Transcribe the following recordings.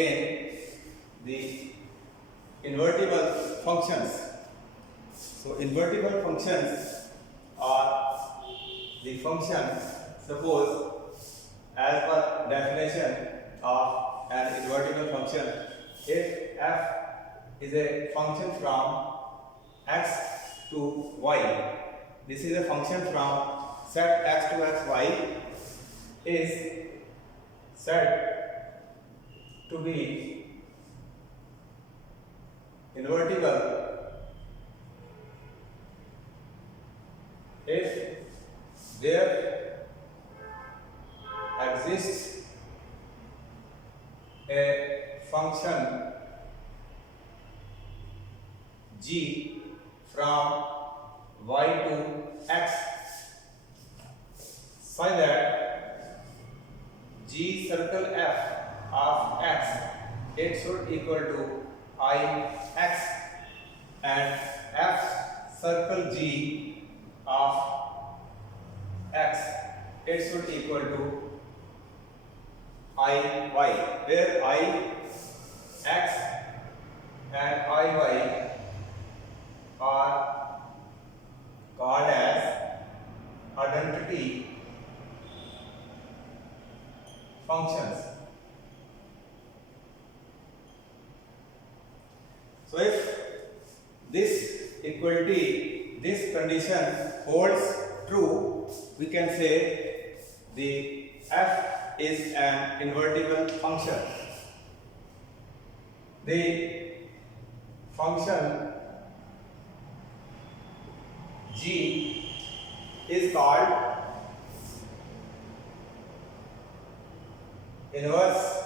again the invertible functions. So invertible functions are the functions, suppose as per definition of an invertible function, if f is a function from x to y, this is a function from set x to x, y is said to be invertible if there exists a function g from y to x such that g circle f of x, it should equal to I x, and f circle g of x, it should equal to I y, where I x and I y are called as identity functions. So if this equality, this condition holds true, we can say the f is an invertible function. The function g is called inverse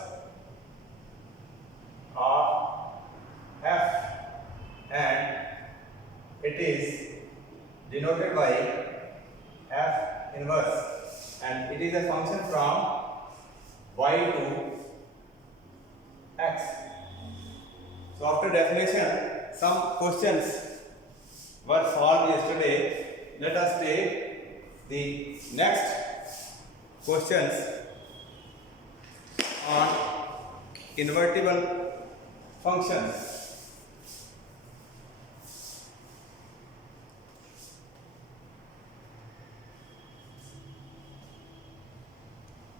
of f, and it is denoted by f inverse, and it is a function from y to x. So after definition, some questions were solved yesterday. Let us take the next questions on invertible functions.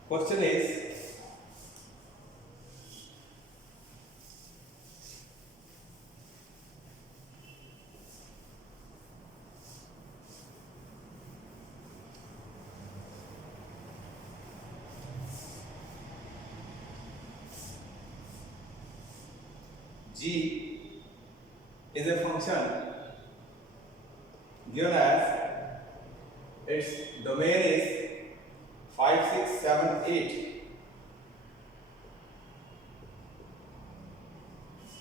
Question is, g is a function given as its domain is 5, 6, 7, 8,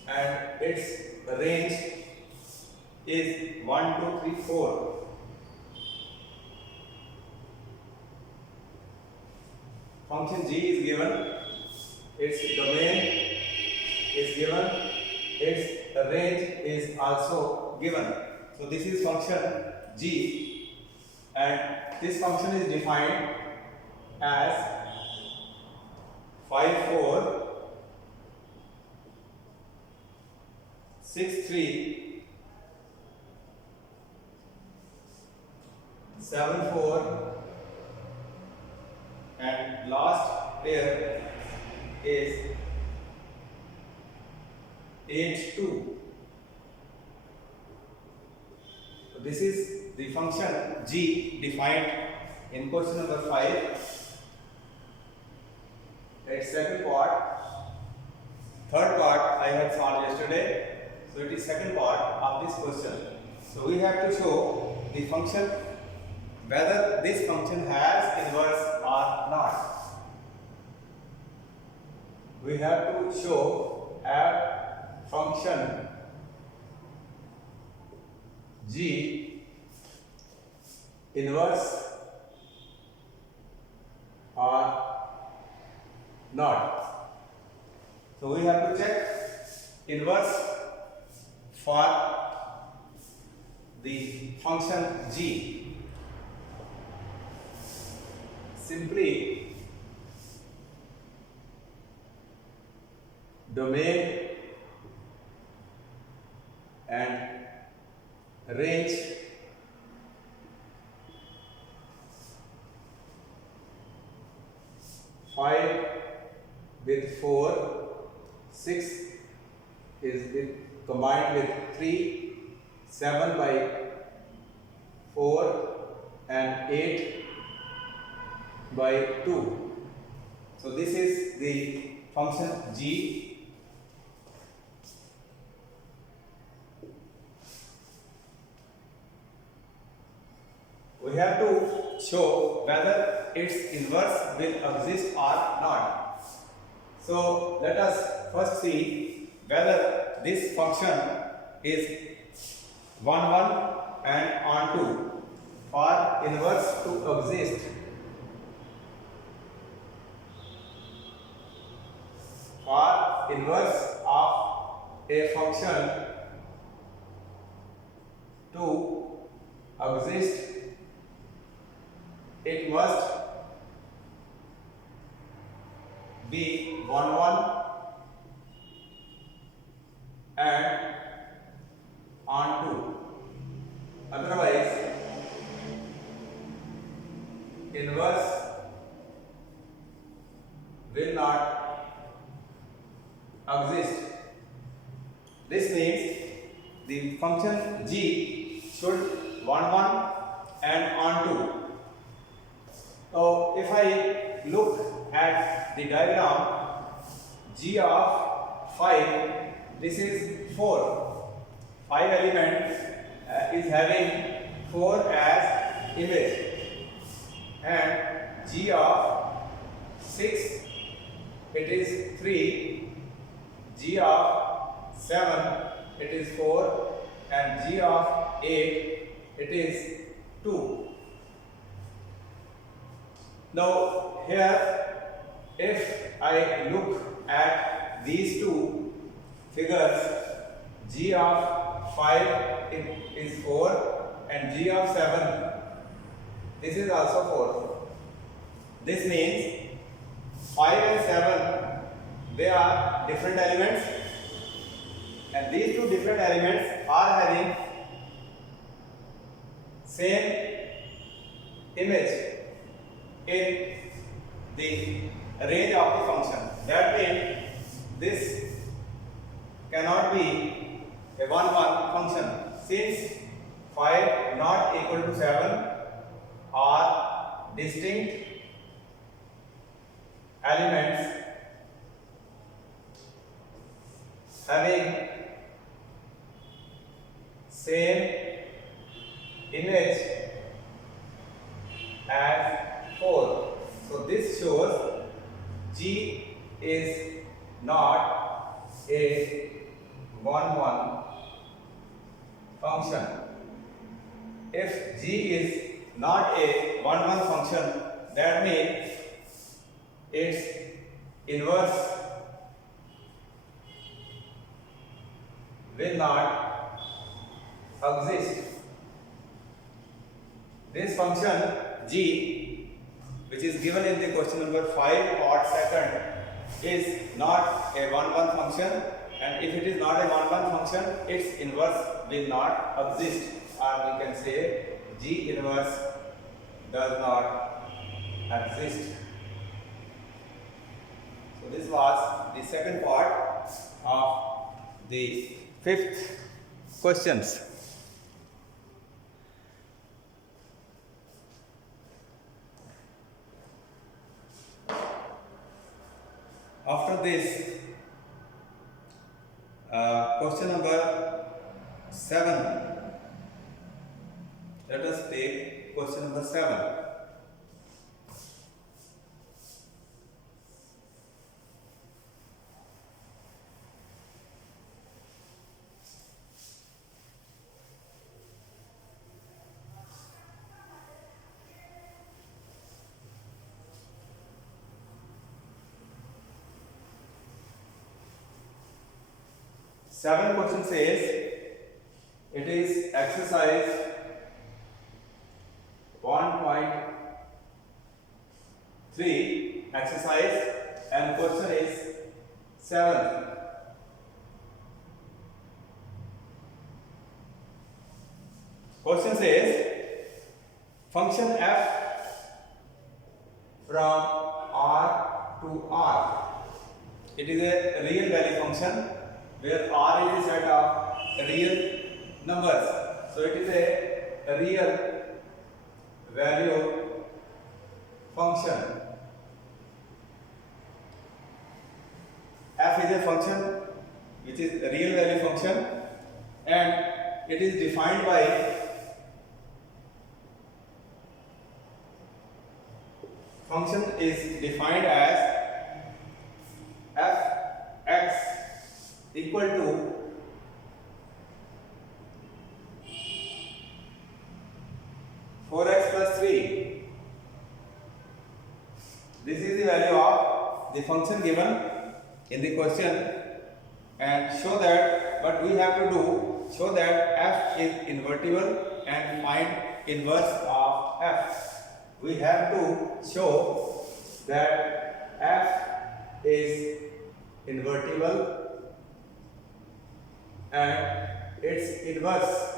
and its range is 1, 2, 3, 4. Function g is given, its domain is given, its range is also given. So this is function g, and this function is defined as 5, 4, 6, 3, 7, 4, and last pair is 8, 2. So this is the function g defined in question number 5. Its second part, third part I had solved yesterday. So it is second part of this question. So we have to show the function, whether this function has inverse or not. We have to show a function g inverse or not. So we have to check inverse for the function g. Simply domain and range five with 4, 6 combined with 3, 7 by 4 and 8 by 2. So this is the function g. We have to show whether its inverse will exist or not. So let us first see whether this function is 1 1 and on 2. For inverse to exist, for inverse of a function to exist, it must be 1 1 and on 2. Otherwise, inverse will not exist. This means the function g should 1 1 and on 2. So if I look at the diagram, g of 5, this is 4. 5 element is having 4 as image, and g of 6, it is 3, g of 7, it is 4, and g of 8, it is 2. Now here, if I look at these two figures, g of 5 is 4 and g of 7, this is also 4. This means 5 and 7, they are different elements, and these two different elements are having same image in the range of the function. That means this cannot be a 1 1 function, since 5 not equal to 7 are distinct elements having same image as 4. So this shows g is not a 1 1 function. If g is not a 1 1 function, that means its inverse will not exist. This function g, which is given in the question number 5 part second, is not a 1 1 function, and if it is not a 1 1 function, its inverse will not exist, or we can say g inverse does not exist. So this was the second part of the 5th questions. After this, question number 7. Let us take question number 7. Seven question says it is exercise 1.3 exercise, and question is 7. Question says function f from R to R. It is a real value function where R is a set of real numbers. So it is a real value function. F is a function which is a real value function, and it is defined by function is defined as f(x) equal to four x plus 3. This is the value of the function given in the question, and show that what we have to do, show that f is invertible and find inverse of f. We have to show that f is invertible and its inverse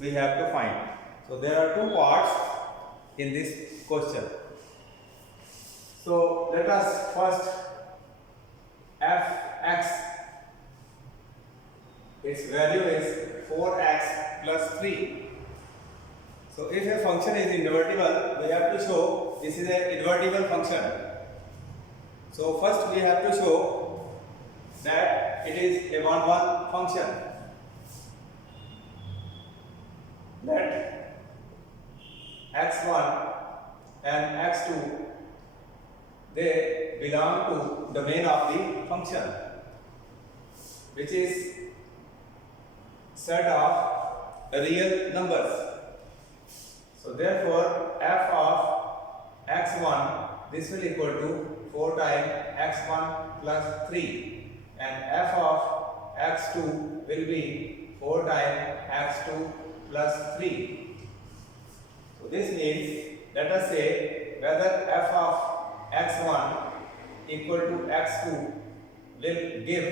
we have to find. So there are two parts in this question. So let us first f(x), its value is 4x plus 3. So if a function is invertible, we have to show this is an invertible function. So first we have to show that it is a 1-1 function. Let x1 and x2, they belong to domain of the function, which is set of real numbers. So therefore f of x1, this will equal to 4 times x1 plus 3, and f of x2 will be 4 times x2 plus 3. So this means, let us say whether f of x1 equal to x2 will give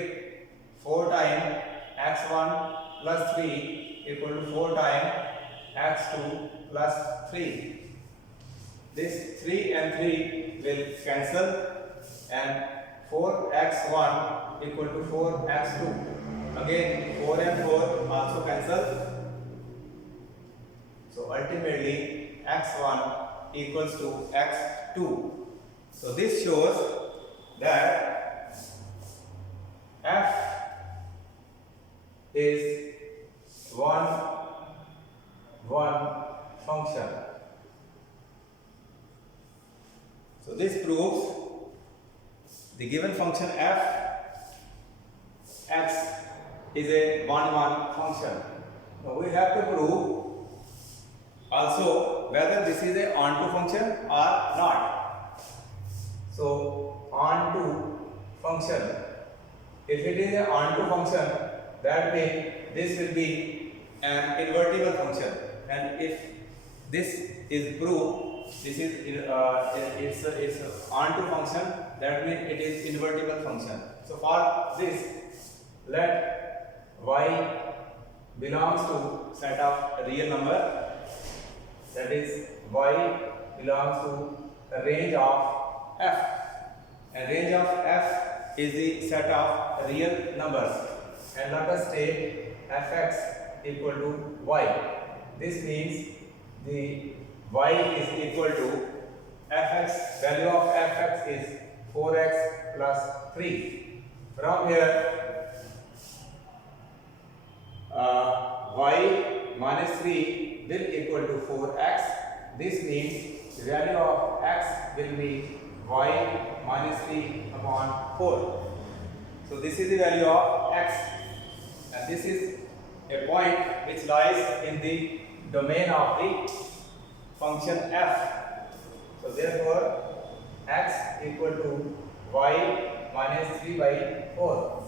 4 times x1 plus 3 equal to 4 times x2 plus 3. This 3 and 3 will cancel, and 4x1 equal to 4x2. Again 4 and 4 also cancel. So ultimately x1 equals to x2. So this shows that f is 1-1 function. So this proves the given function f(x) is a 1-1 function. Now we have to prove also whether this is a onto function or not. So onto function, if it is a onto function, that means this will be an invertible function, and if this is proved, this is it's onto function, that means it is invertible function. So for this, let y belongs to set of real number, that is y belongs to a range of f, and range of f is the set of real numbers, and let us take f(x) equal to y. This means the y is equal to f(x), value of f(x) is 4x plus 3. From here y minus 3 will equal to 4x. This means the value of x will be y minus 3 upon 4. So this is the value of x, and this is a point which lies in the domain of the function f. So therefore x equal to y minus 3 by 4.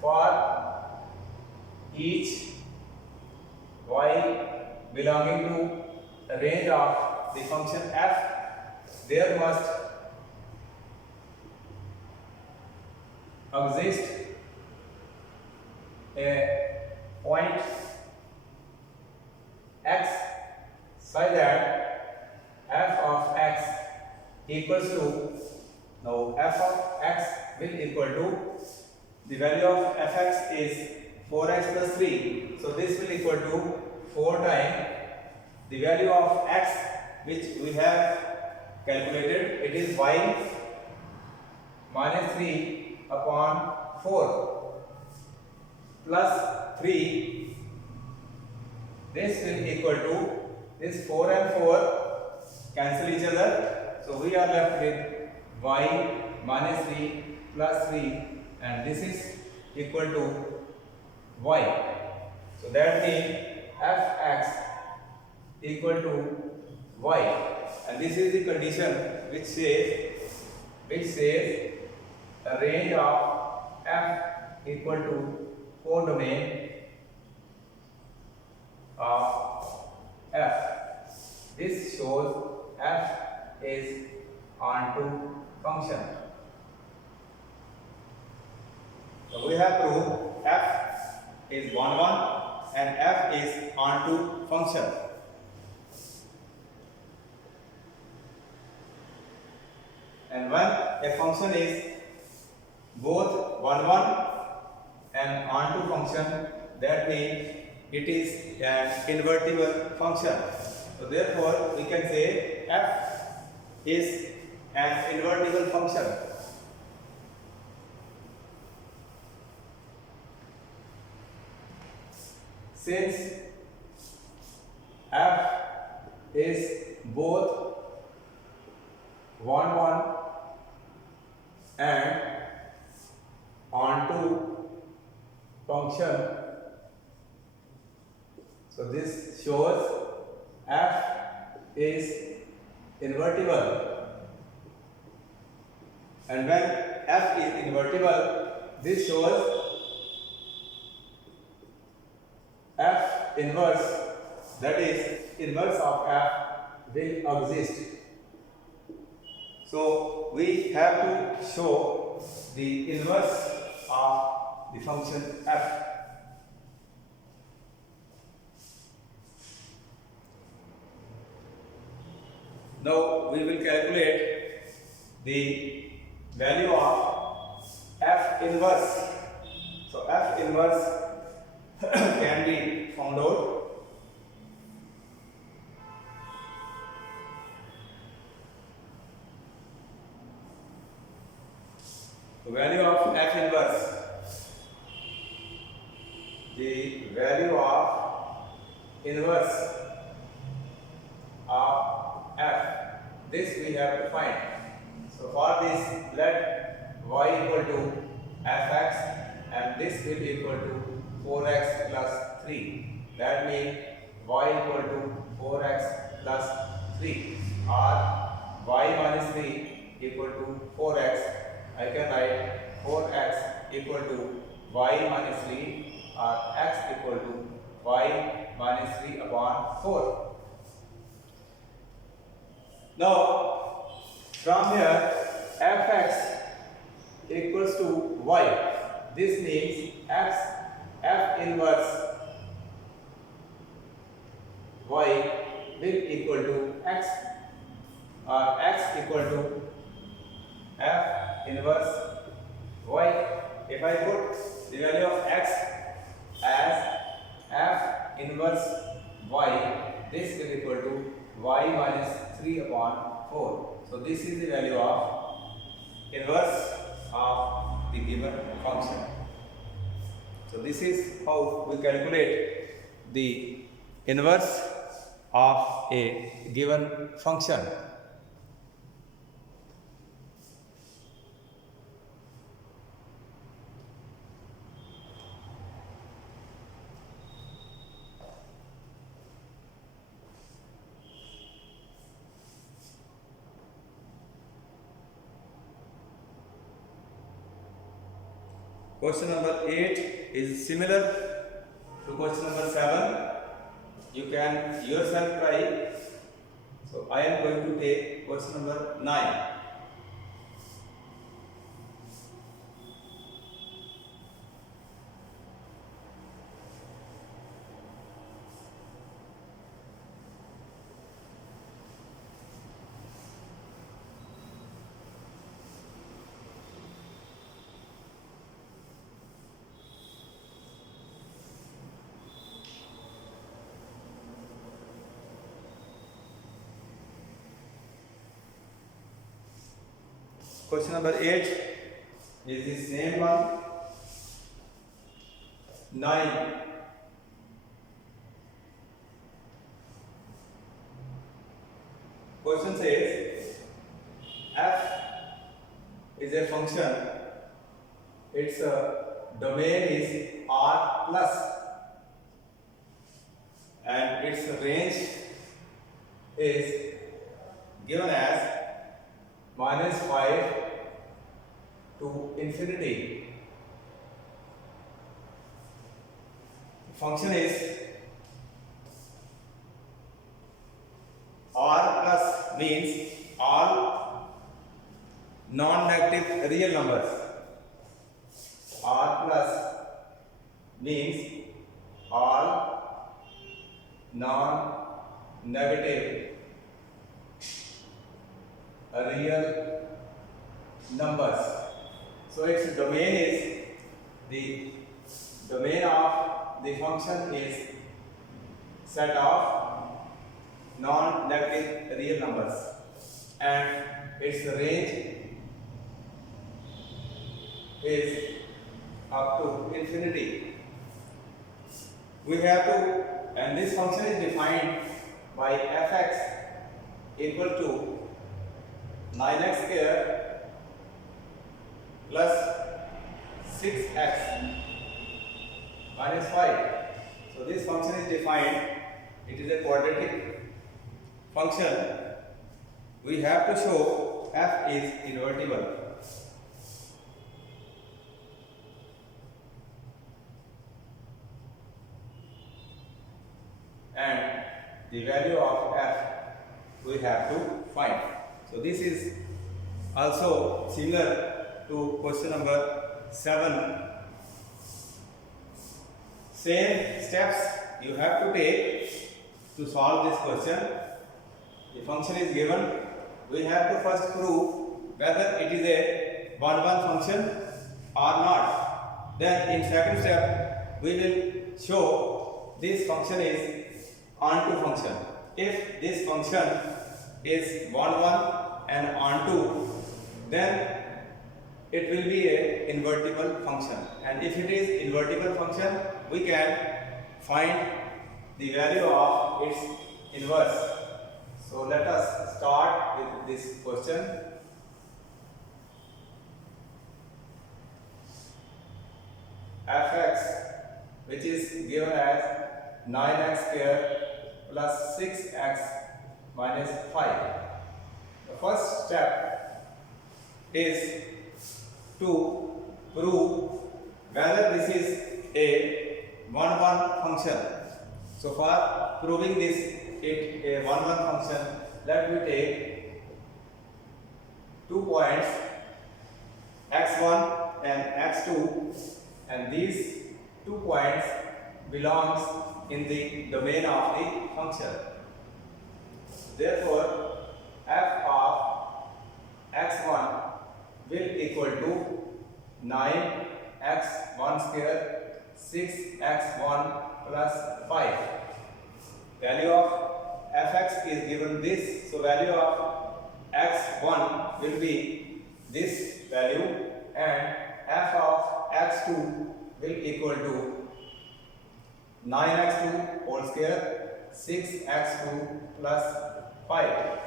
For each y belonging to a range of the function f, there must exist a point By that f of x equals to, now f of x will equal to, the value of fx is 4x plus 3, so this will equal to 4 times the value of x which we have calculated, it is y minus 3 upon 4 plus 3, this will equal to, this 4 and 4 cancel each other, so we are left with y minus 3 plus 3, and this is equal to y. So that means fx equal to y, and this is the condition which says a range of f equal to codomain of f. This shows f is onto function. So we have proved f is 1 1 and f is onto function. And when a function is both 1 1 and onto function, that means it is an invertible function. So therefore we can say f is an invertible function. Since f is both 1 1 and onto function, so this shows f is invertible, and when f is invertible, this shows f inverse, that is inverse of f will exist. So we have to show the inverse of the function f. Now we will calculate the value of f inverse. So f inverse can be found out. The value of f inverse, the value of inverse of f, this we have to find. So for this, let y equal to fx and this will equal to 4x plus 3. That means y equal to 4x plus 3, or y minus 3 equal to 4x. I can write 4x equal to y minus 3, or x equal to y minus 3 upon 4. Now from here fx equals to y. This means f inverse y will equal to x, or x equal to f inverse y. If I put the value of x as f inverse y, this will equal to y minus 3 upon 4. So this is the value of inverse of the given function. So this is how we calculate the inverse of a given function. Question number 8 is similar to question number 7. You can yourself try. So I am going to take question number 9. Question number 8 is the same one. 9. Question says f is a function. Its domain is R plus and its range is given as -5 to infinity. The function is R plus means all non-negative real numbers. R plus means all non-negative real numbers. So its domain is, the domain of the function is set of non-negative real numbers, and its range is up to infinity. We have to, and this function is defined by fx equal to 9x square plus 6x minus 5. So this function is defined, it is a quadratic function. We have to show f is invertible. And the value of f we have to find. So this is also similar to question number 7. Same steps you have to take to solve this question. The function is given. We have to first prove whether it is a 1-1 function or not. Then in second step we will show this function is onto function. If this function is 1-1 and onto, then it will be a invertible function. And if it is invertible function, we can find the value of its inverse. So let us start with this question. Fx, which is given as 9x square plus 6x minus 5. The first step is to prove whether this is a 1-1 function. So for proving this it a 1-1 function, let me take 2 points x1 and x2, and these 2 points belongs in the domain of the function. Therefore, f of x1 will equal to 9x1 square 6x1 plus 5. Value of fx is given this, so value of x1 will be this value, and f of x2 will equal to 9x2 whole square 6x2 plus 5.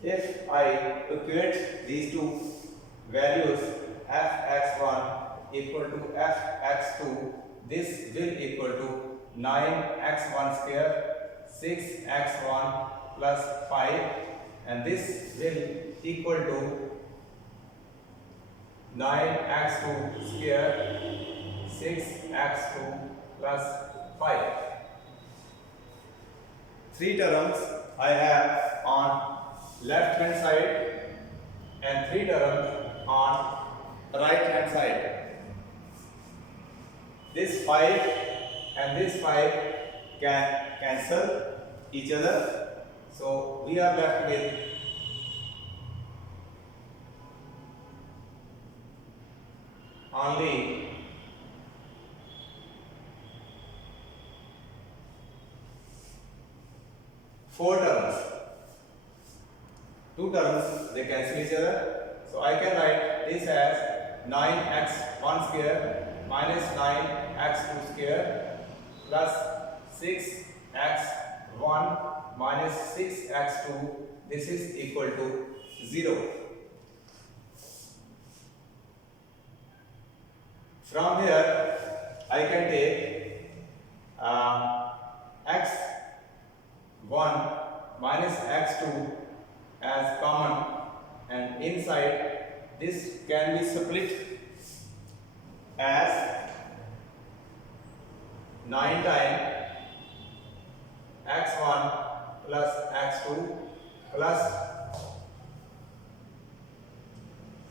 If I equate these two values, fx1 equal to fx2, this will equal to 9x1 square 6x1 plus 5, and this will equal to 9x2 square 6x2 plus 5. 3 terms I have on left hand side and 3 terms on right hand side. This 5 and this 5 can cancel each other, so we are left with only 4 terms. 2 terms they cancel each other, so So I can write this as 9x1 square minus 9x2 square plus 6x1 minus 6x2. This is equal to 0. From here I can take x1 minus x2 as common, and inside this can be split as 9 times x1 plus x2 plus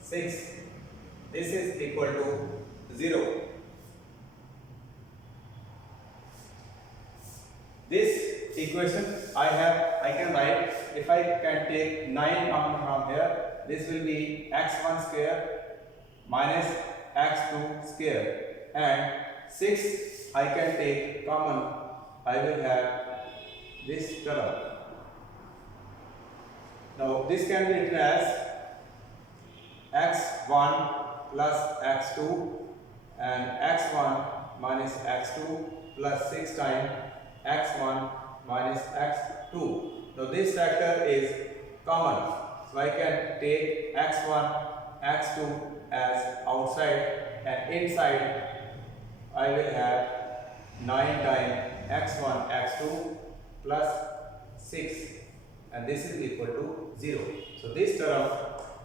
6. This is equal to 0. This equation I can write, if I can take 9 common from here, this will be x1 square minus x2 square, and 6 I can take common. I will have this term. Now this can be written as x1 plus x2 and x1 minus x2 plus 6 times x1 minus x2. Now this factor is common, so I can take x1, x2 as outside, and inside I will have 9 times x1, x2 plus 6, and this is equal to 0. So this term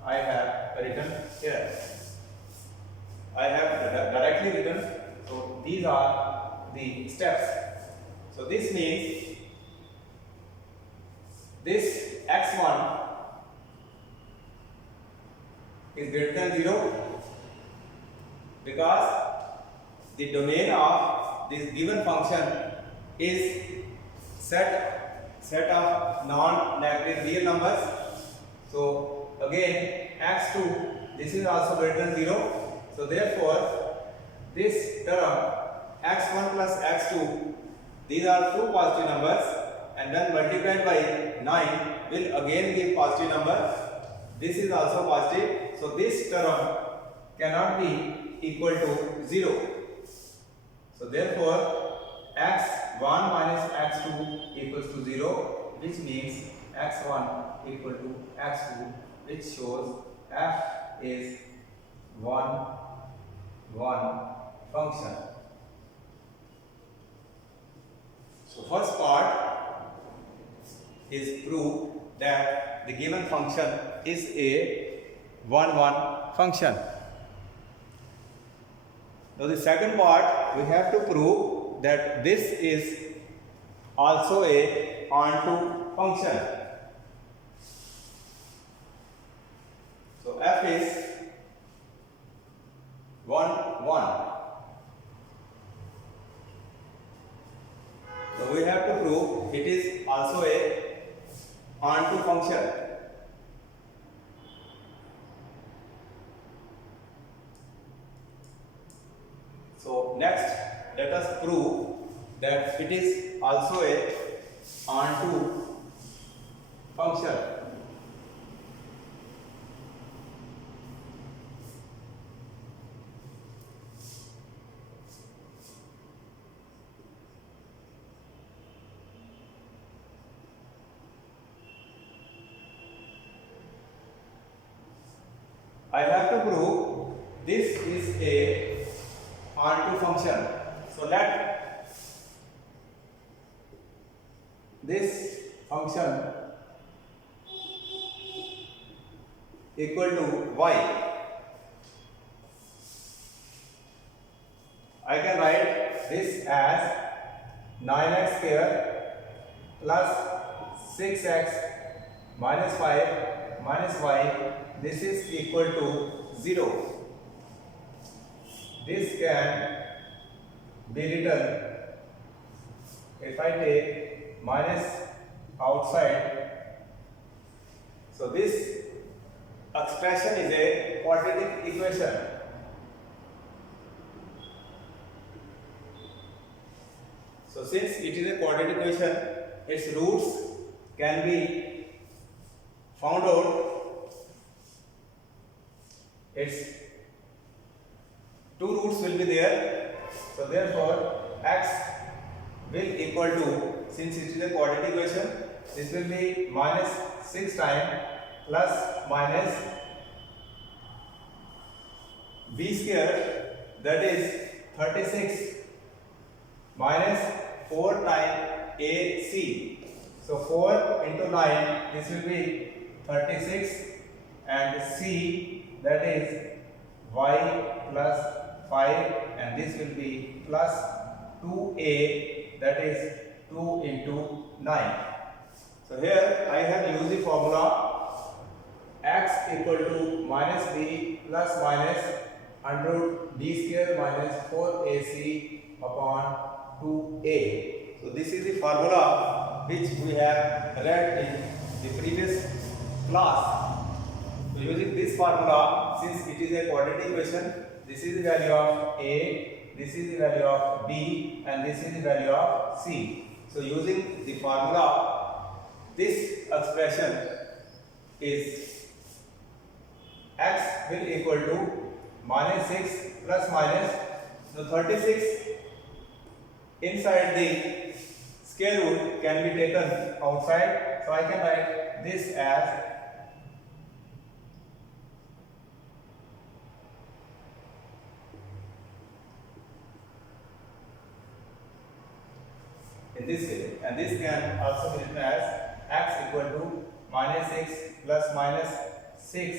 I have written here. I have directly written. So these are the steps. So this means this x1 is greater than 0 because the domain of this given function is set of non-negative real numbers. So again x2, this is also greater than 0. So therefore this term x1 plus x2, these are two positive numbers, and then multiplied by 9 will again give positive number. This is also positive, so this term cannot be equal to 0. So therefore x1 minus x2 equals to 0, which means x1 equal to x2, which shows f is 1 function. So first part is prove that the given function is a 1 function. Now the second part, we have to prove that this is also a onto function. So f is 1. So we have to prove it is also a onto function. So next, let us prove that it is also a onto function. I have to prove this is a onto function. So let this function equal to y. I can write this as 9x square plus 6x minus 5 minus y. This is equal to 0. This can be written, if I take minus outside, so this expression is a quadratic equation. So since it is a quadratic equation, its roots can be found out its two roots will be there. So therefore x will equal to, since it is a quadratic equation, this will be minus 6 times plus minus b square, that is 36 minus 4 times ac. So 4 into 9, this will be 36, and c, that is y plus 5, and this will be plus 2a, that is 2 into 9. So here I have used the formula x equal to minus b plus minus under root b square minus 4ac upon 2a. So this is the formula which we have read in the previous class. So using this formula, since it is a quadratic equation, this is the value of a, this is the value of b, and this is the value of c. So using the formula, this expression is x will equal to minus 6 plus minus, so 36 inside the square root can be taken outside. So I can write this as in this way, and this can also be written as x equal to minus 6 plus minus 6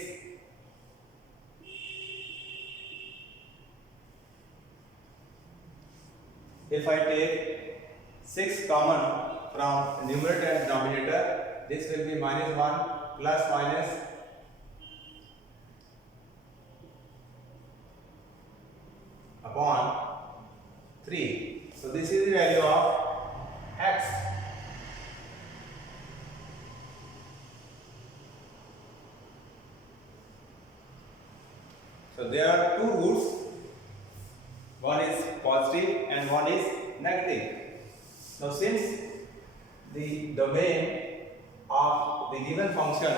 if I take 6 common from numerator and denominator, this will be minus 1 plus minus upon 3. So this is the value of x. So there are two roots, one is positive and one is negative. Now since the domain of the given function,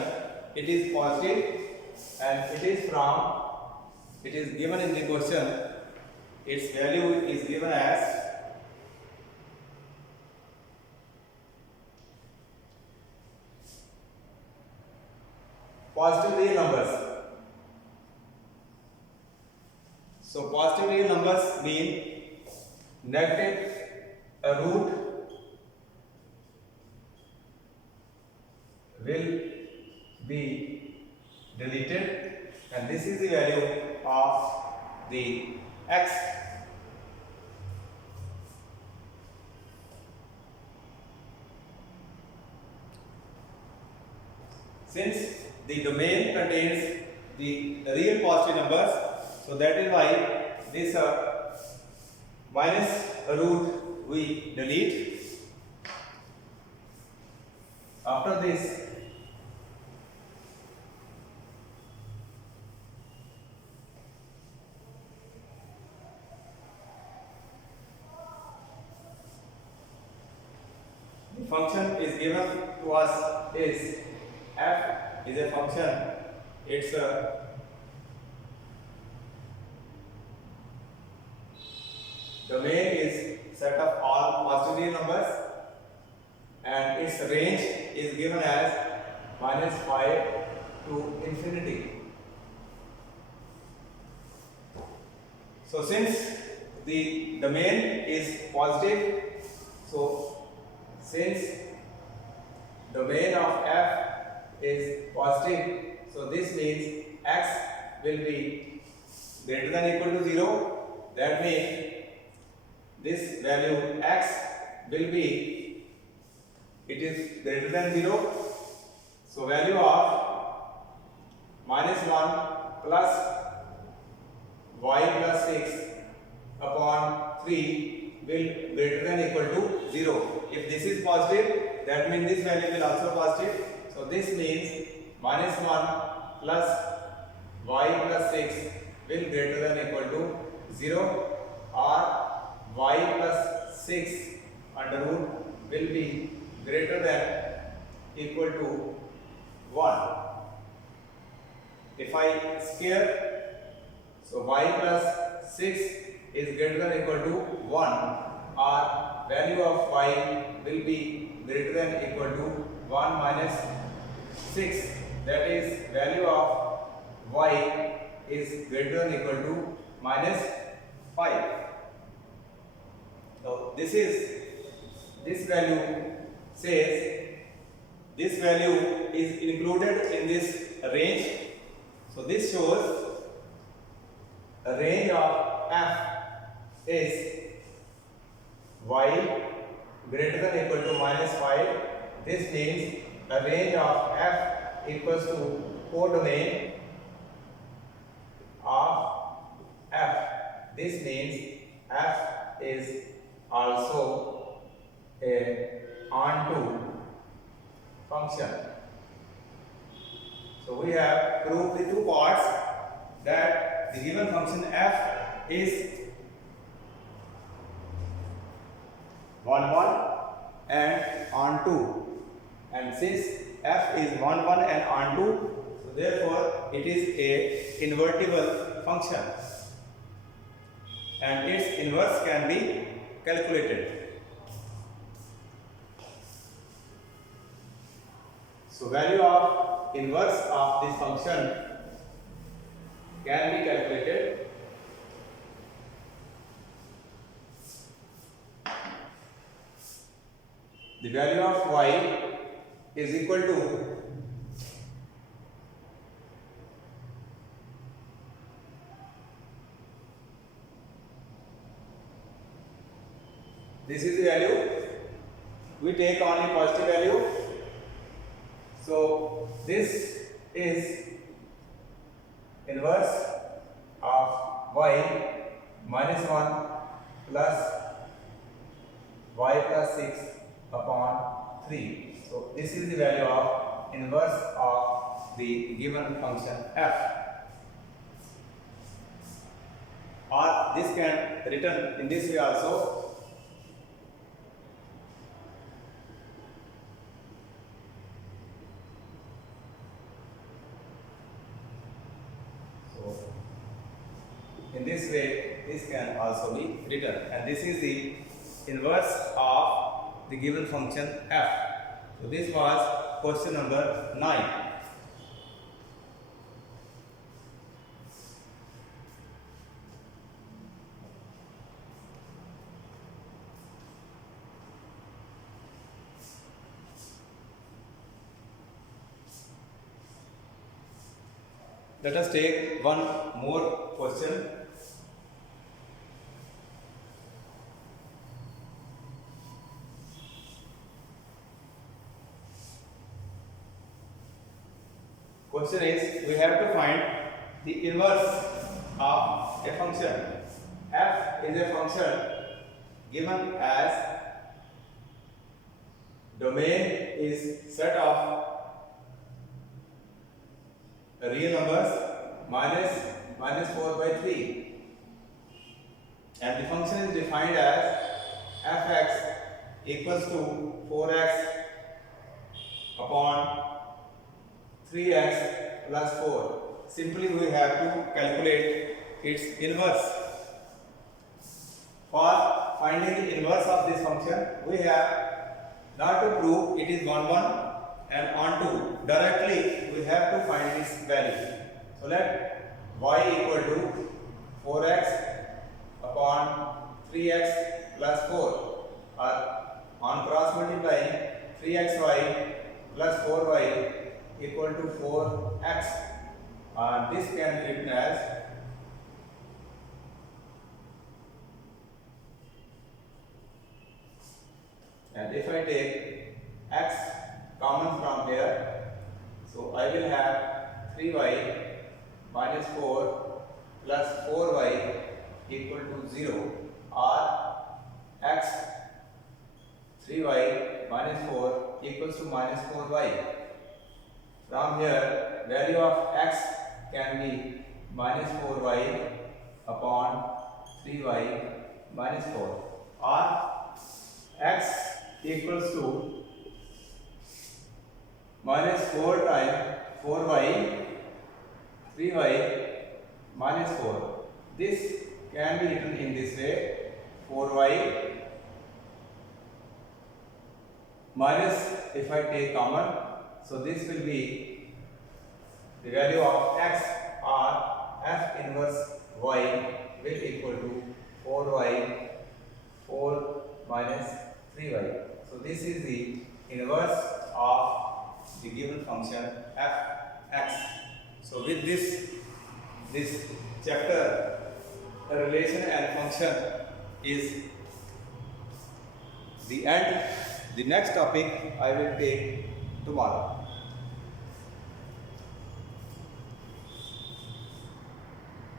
it is positive and it is given in the question, its value is given as positive real numbers. So positive real numbers mean negative root will be deleted, and this is the value of the x. Since the domain contains the real positive numbers, so that is why this minus root we delete. After this, the function is given to us is f is a function, its domain is set of all positive real numbers, and its range is given as minus 5 to infinity. So since the domain is positive, so since domain of f is positive, so this means x will be greater than equal to 0. That means this value x will be, it is greater than 0. So value of minus 1 plus y plus 6 upon 3 will greater than equal to 0. If this is positive, that means this value will also positive. So this means minus 1 plus y plus 6 will greater than equal to 0, or y plus 6 under root will be greater than equal to 1. If I square So y plus 6 is greater than or equal to 1, or value of y will be greater than or equal to 1 minus 6, that is value of y is greater than or equal to minus 5. So this value says this value is included in this range. So this shows a range of f is y greater than or equal to minus 5. This means a range of f equals to codomain of f. This means f is also a onto function. So we have proved the two parts, that the given function f is 1 1 and onto, and since f is 1 1 and onto, so therefore it is a invertible function and its inverse can be calculated. So value of inverse of this function can be calculated. The value of y is equal to this is the value. We take only positive value. So this is inverse of y minus 1 plus y plus 6 upon 3. So this is the value of inverse of the given function f. Or this can written in this way also. In this way, this can also be written, and this is the inverse of the given function f. So this was question number 9. Let us take one more question. Question is, we have to find the inverse of a function. F is a function given as domain is set of real numbers minus 4 by 3, and the function is defined as fx equals to 4x upon 3x plus 4. Simply we have to calculate its inverse. For finding the inverse of this function, we have not to prove it is 1 1 and onto. Directly we have to find this value. So let y equal to 4x upon 3x plus 4, or on cross multiplying 3xy plus 4y equal to 4x. This can be written as And if I take x common from here, so I will have 3y minus 4 plus 4y equal to 0, or x 3y minus 4 equals to minus 4y. From here, value of x can be minus 4y upon 3y minus 4, or x equals to minus 4 times 4y 3y minus 4. this can be written in this way: 4y minus, if I take common, so this will be the value of x, or f inverse y will equal to 4y 4 minus 3y. So this is the inverse of the given function f(x). So with this chapter, the relation and function is the end. The next topic I will take tomorrow.